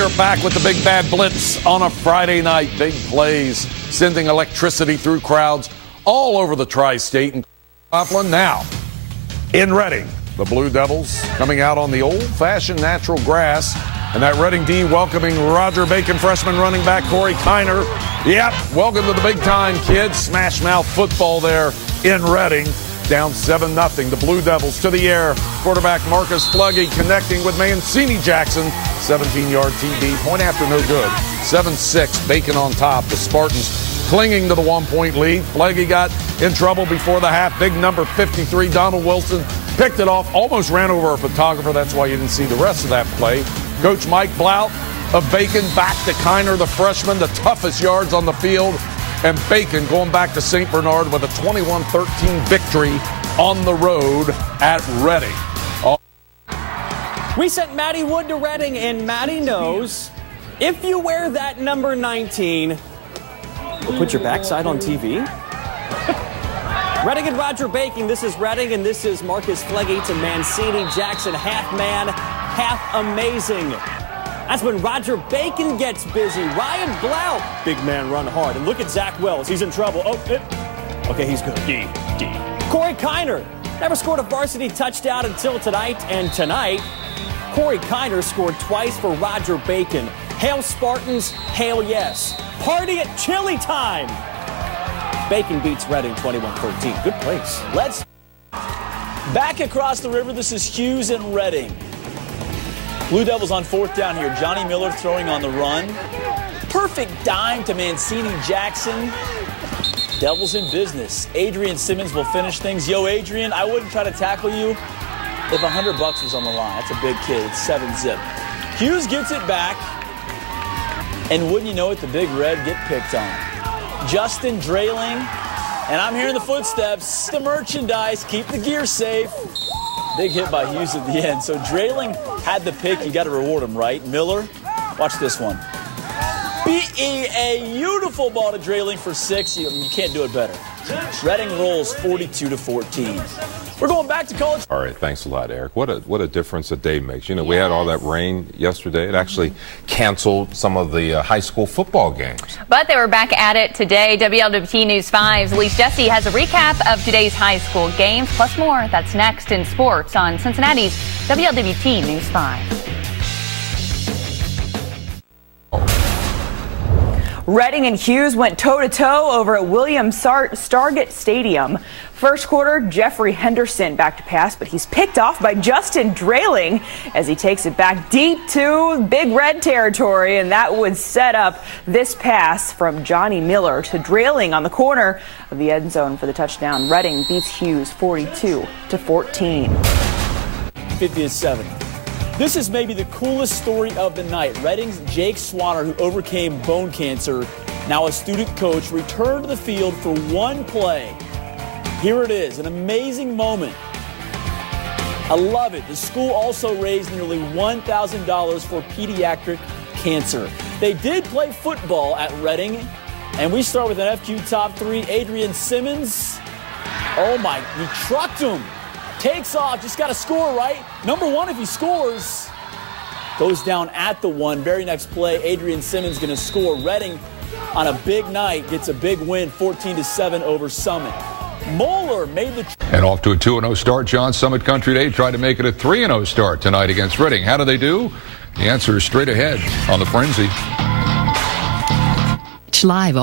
We are back with the Big Bad Blitz on a Friday night. Big plays, sending electricity through crowds all over the tri-state. And Coughlin now in Reading. The Blue Devils coming out on the old-fashioned natural grass. And that Reading D welcoming Roger Bacon, freshman running back Corey Kiner. Yep, welcome to the big time, kids. Smash mouth football there in Reading. Down 7-0. The Blue Devils to the air. Quarterback Marcus Fluggy connecting with Mancini Jackson. 17-yard TD. Point after no good. 7-6. Bacon on top. The Spartans clinging to the 1-point lead. Fluggy got in trouble before the half. Big number 53, Donald Wilson, picked it off. Almost ran over a photographer. That's why you didn't see the rest of that play. Coach Mike Blount of Bacon back to Kiner, the freshman, the toughest yards on the field. And Bacon going back to St. Bernard with a 21-13 victory on the road at Reading. We sent Maddie Wood to Reading, and Maddie knows if you wear that number 19, we'll put your backside on TV. Reading and Roger Bacon. This is Reading, and this is Marcus Fluggy to Mancini Jackson. Half man, half amazing. That's when Roger Bacon gets busy. Ryan Blount, big man, run hard. And look at Zach Wells. He's in trouble. Okay, he's good. D. Corey Kiner never scored a varsity touchdown until tonight. And tonight, Corey Kiner scored twice for Roger Bacon. Hail Spartans, hail yes. Party at chili time. Bacon beats Reading 21-13. Good place. Let's back across the river. This is Hughes and Reading. Blue Devils on fourth down here. Johnny Miller throwing on the run. Perfect dime to Mancini Jackson. Devils in business. Adrian Simmons will finish things. Yo, Adrian, I wouldn't try to tackle you if $100 was on the line. That's a big kid. It's 7-zip. Hughes gets it back. And wouldn't you know it, the Big Red get picked on. Justin Drayling. And I'm hearing the footsteps. The merchandise. Keep the gear safe. Big hit by Hughes at the end. So Drayling had the pick. You got to reward him, right? Miller, watch this one. A beautiful ball to Drayling for 6. You can't do it better. Reading rolls 42-14. We're going back to college. All right, thanks a lot, Eric. What a difference a day makes. You know, we had all that rain yesterday. It actually canceled some of the high school football games. But they were back at it today. WLWT News 5's Elise Jesse has a recap of today's high school games, plus more. That's next in sports on Cincinnati's WLWT News 5. Reading and Hughes went toe-to-toe over at William Stargett Stadium. First quarter, Jeffrey Henderson back to pass, but he's picked off by Justin Drayling as he takes it back deep to Big Red territory, and that would set up this pass from Johnny Miller to Drayling on the corner of the end zone for the touchdown. Reading beats Hughes 42-14. 50-7. This is maybe the coolest story of the night. Reading's Jake Swanner, who overcame bone cancer, now a student coach, returned to the field for one play. Here it is, an amazing moment. I love it. The school also raised nearly $1,000 for pediatric cancer. They did play football at Reading, and we start with an FQ top 3. Adrian Simmons. Oh my, he trucked him. Takes off, just got to score, right? Number 1, if he scores, goes down at the 1. Very next play, Adrian Simmons going to score. Reading on a big night gets a big win, 14-7 over Summit. Moeller made the... And off to a 2-0 start, John. Summit Country Day tried to make it a 3-0 start tonight against Reading. How do they do? The answer is straight ahead on the Frenzy. Live.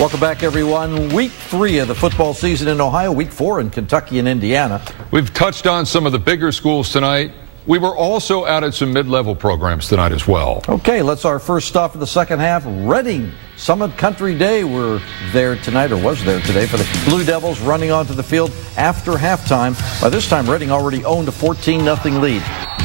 Welcome back, everyone. Week 3 of the football season in Ohio, week 4 in Kentucky and Indiana. We've touched on some of the bigger schools tonight. We were also out at some mid-level programs tonight as well. Okay, let's our first stop in the second half. Reading Summit Country Day. We're there tonight, or was there today, for the Blue Devils running onto the field after halftime. By this time, Reading already owned a 14-0 lead.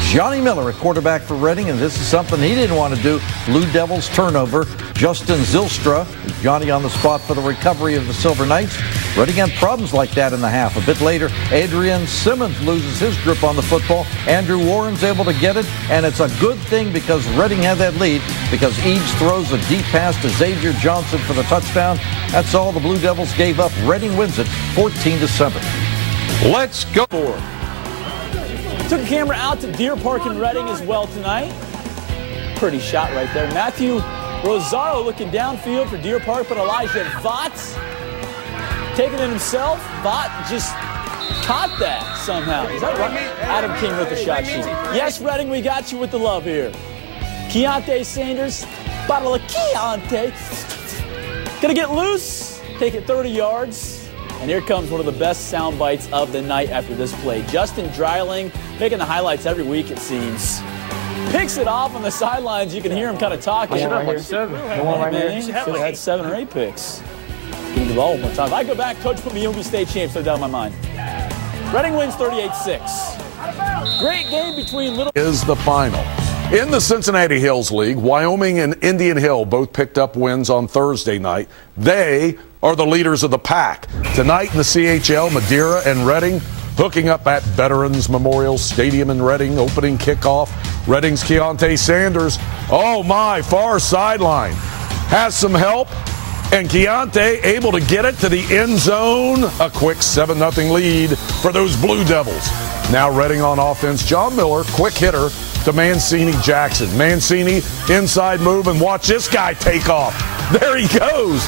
Johnny Miller at quarterback for Reading, and this is something he didn't want to do. Blue Devils turnover. Justin Zylstra, Johnny on the spot for the recovery of the Silver Knights. Reading had problems like that in the half. A bit later, Adrian Simmons loses his grip on the football. Andrew Warren's able to get it, and it's a good thing because Reading had that lead, because Eads throws a deep pass to Xavier Johnson for the touchdown. That's all the Blue Devils gave up. Reading wins it 14-7. Let's go. Took a camera out to Deer Park in Reading as well tonight. Pretty shot right there. Matthew Rosario looking downfield for Deer Park, but Elijah Vaught taking it himself. Vaught just caught that somehow. Is that right? Adam King with the shot sheet. Yes, Reading, we got you with the love here. Keontae Sanders, bottle of Keontae. Gonna get loose, take it 30 yards. And here comes one of the best sound bites of the night after this play. Justin Dreiling, making the highlights every week, it seems. Picks it off on the sidelines. You can hear him kind of talking. Should have had 7 or 8 picks. Give me the ball one more time. If I go back, Coach put me UMB State champs, no doubt in my mind. Reading wins 38-6. Great game between Little. Is the final. In the Cincinnati Hills League, Wyoming and Indian Hill both picked up wins on Thursday night. They are the leaders of the pack. Tonight in the CHL, Madeira and Reading hooking up at Veterans Memorial Stadium in Reading, opening kickoff. Reading's Keontae Sanders, oh my, far sideline, has some help, and Keontae able to get it to the end zone. A quick 7-0 lead for those Blue Devils. Now Reading on offense. John Miller, quick hitter to Mancini Jackson. Mancini, inside move, and watch this guy take off. There he goes.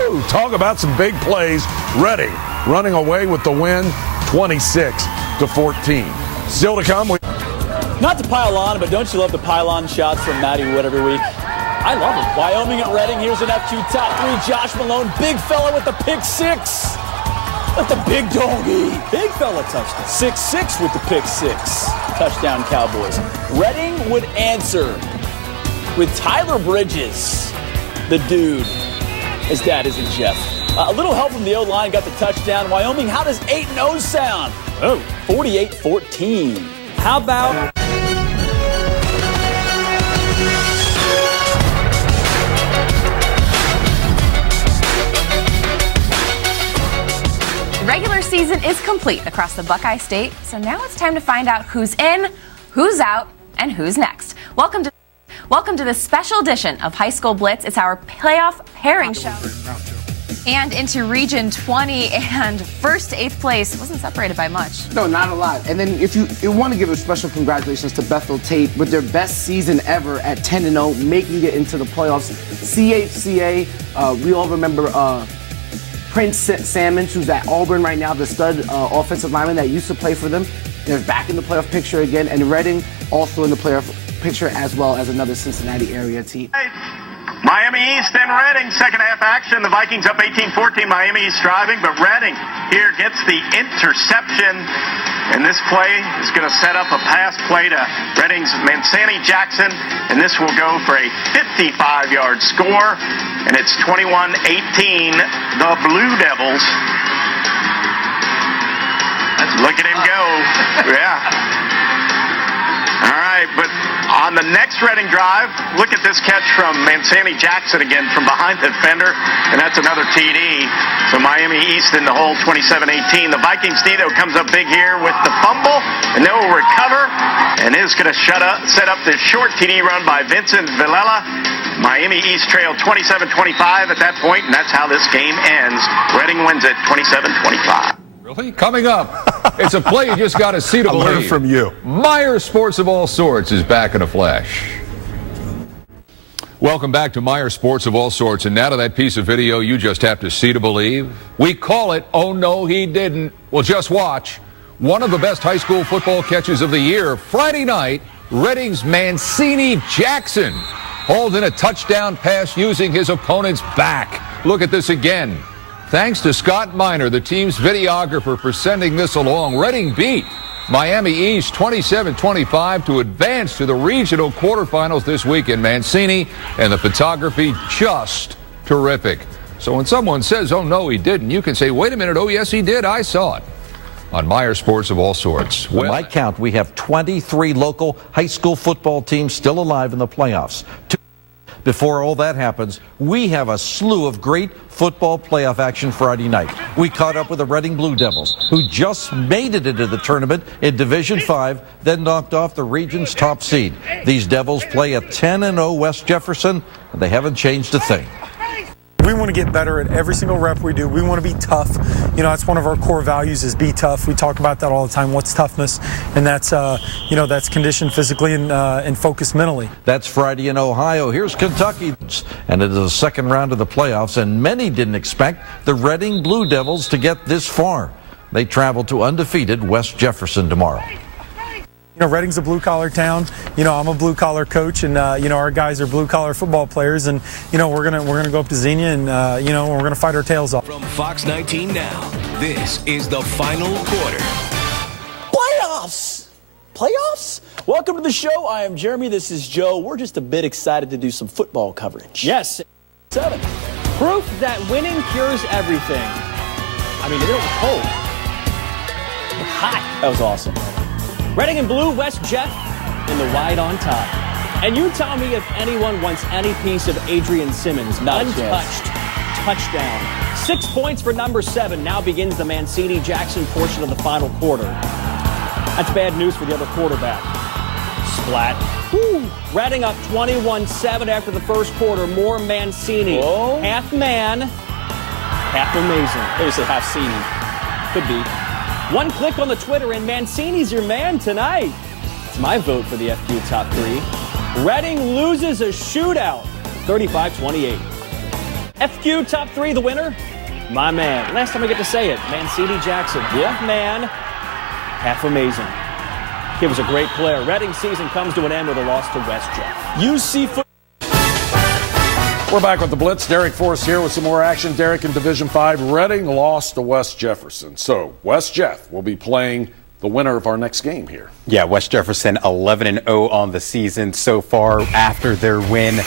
Woo! Talk about some big plays. Reading running away with the win, 26-14. Still to come. Not to pile on, but don't you love the pile-on shots from Matty Wood every week? I love it. Wyoming at Reading. Here's an F2 top 3. Josh Malone, big fella with the pick 6. With the big doggy. Big fella touchdown. 6-6 with the pick 6. Touchdown Cowboys. Reading would answer with Tyler Bridges, the dude. His dad isn't Jeff. A little help from the O-line, got the touchdown. Wyoming, how does 8-0 sound? Oh, 48-14. How about... Regular season is complete across the Buckeye State, so now it's time to find out who's in, who's out, and who's next. Welcome to this special edition of High School Blitz. It's our playoff pairing show. And into Region 20, and first to 8th place wasn't separated by much. No, not a lot. And then if you want to give a special congratulations to Bethel Tate with their best season ever at 10-0, making it into the playoffs. CHCA, we all remember Prince Salmons, who's at Auburn right now, the stud offensive lineman that used to play for them. They're back in the playoff picture again, and Reading also in the playoff picture as well as another Cincinnati area team. Miami East and Reading, second half action. The Vikings up 18-14. Miami East driving, but Reading here gets the interception. And this play is going to set up a pass play to Reading's Mancini Jackson. And this will go for a 55-yard score. And it's 21-18, the Blue Devils. Look at him go. Yeah. All right, but on the next Reading drive, look at this catch from Mancini Jackson again from behind the defender, and that's another TD. So Miami East in the hole, 27-18. The Vikings Nito comes up big here with the fumble, and they will recover, and is going to set up this short TD run by Vincent Villela. Miami East trail 27-25 at that point, and that's how this game ends. Reading wins it 27-25. Really? Coming up, it's a play you just got to see to believe. Learn from you. Meijer Sports of All Sorts is back in a flash. Welcome back to Meijer Sports of All Sorts. And now to that piece of video you just have to see to believe. We call it, oh no, he didn't. Well, just watch. One of the best high school football catches of the year. Friday night, Reading's Mancini Jackson hauled in a touchdown pass using his opponent's back. Look at this again. Thanks to Scott Miner, the team's videographer, for sending this along. Reading beat Miami East 27-25 to advance to the regional quarterfinals this weekend. Mancini and the photography just terrific. So when someone says, oh no, he didn't, you can say, wait a minute, oh yes, he did. I saw it on Meijer Sports of All Sorts. Well, by count, we have 23 local high school football teams still alive in the playoffs. Before all that happens, we have a slew of great football playoff action Friday night. We caught up with the Reading Blue Devils, who just made it into the tournament in Division 5, then knocked off the region's top seed. These Devils play at 10-0 West Jefferson, and they haven't changed a thing. we want to get better at every single rep we do. We want to be tough. You know, that's one of our core values is be tough. We talk about that all the time. What's toughness? And that's, that's conditioned physically and focused mentally. That's Friday in Ohio. Here's Kentucky. And it is the second round of the playoffs, and many didn't expect the Reading Blue Devils to get this far. They travel to undefeated West Jefferson tomorrow. You know, Reading's a blue-collar town. You know, I'm a blue-collar coach, and our guys are blue-collar football players. And we're gonna go up to Xenia, and we're gonna fight our tails off. From Fox 19 now, this is the final quarter. Playoffs? Welcome to the show. I am Jeremy. This is Joe. We're just a bit excited to do some football coverage. Yes. 7. Proof that winning cures everything. I mean, it was cold. Hot. That was awesome. Reading in blue, West Jeff in the white on top. And you tell me if anyone wants any piece of Adrian Simmons. Untouched. Touchdown. 6 points for number 7. Now begins the Mancini-Jackson portion of the final quarter. That's bad news for the other quarterback. Splat. Woo. Reading up 21-7 after the first quarter. More Mancini. Whoa. Half man, half amazing. Maybe say half seating. Could be. One click on the Twitter and Mancini's your man tonight. It's my vote for the FQ top 3. Reading loses a shootout, 35-28. FQ top 3, the winner? My man. Last time I get to say it, Mancini-Jackson. Half man, half amazing. He was a great player. Reading season comes to an end with a loss to West Jeff. UC football. We're back with the Blitz. Derek Forrest here with some more action. Derek in Division 5. Reading lost to West Jefferson. So West Jeff will be playing the winner of our next game here. Yeah, West Jefferson 11-0 on the season so far. After their win,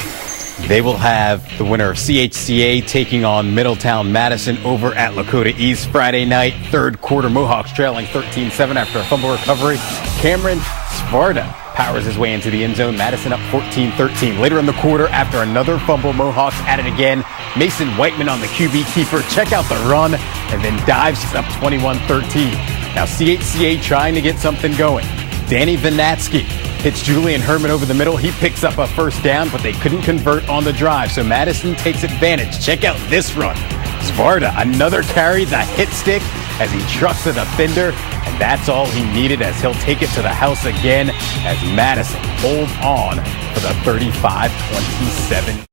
they will have the winner of CHCA taking on Middletown Madison over at Lakota East Friday night. Third quarter, Mohawks trailing 13-7 after a fumble recovery. Cameron Svarta powers his way into the end zone. Madison up 14-13. Later in the quarter, after another fumble, Mohawks at it again. Mason Whiteman on the QB keeper. Check out the run and then dives up 21-13. Now CHCA trying to get something going. Danny Vinatsky hits Julian Herman over the middle. He picks up a first down, but they couldn't convert on the drive. So Madison takes advantage. Check out this run. Svarta, another carry, the hit stick as he trucks the defender. And that's all he needed as he'll take it to the house again as Madison holds on for the 35-27.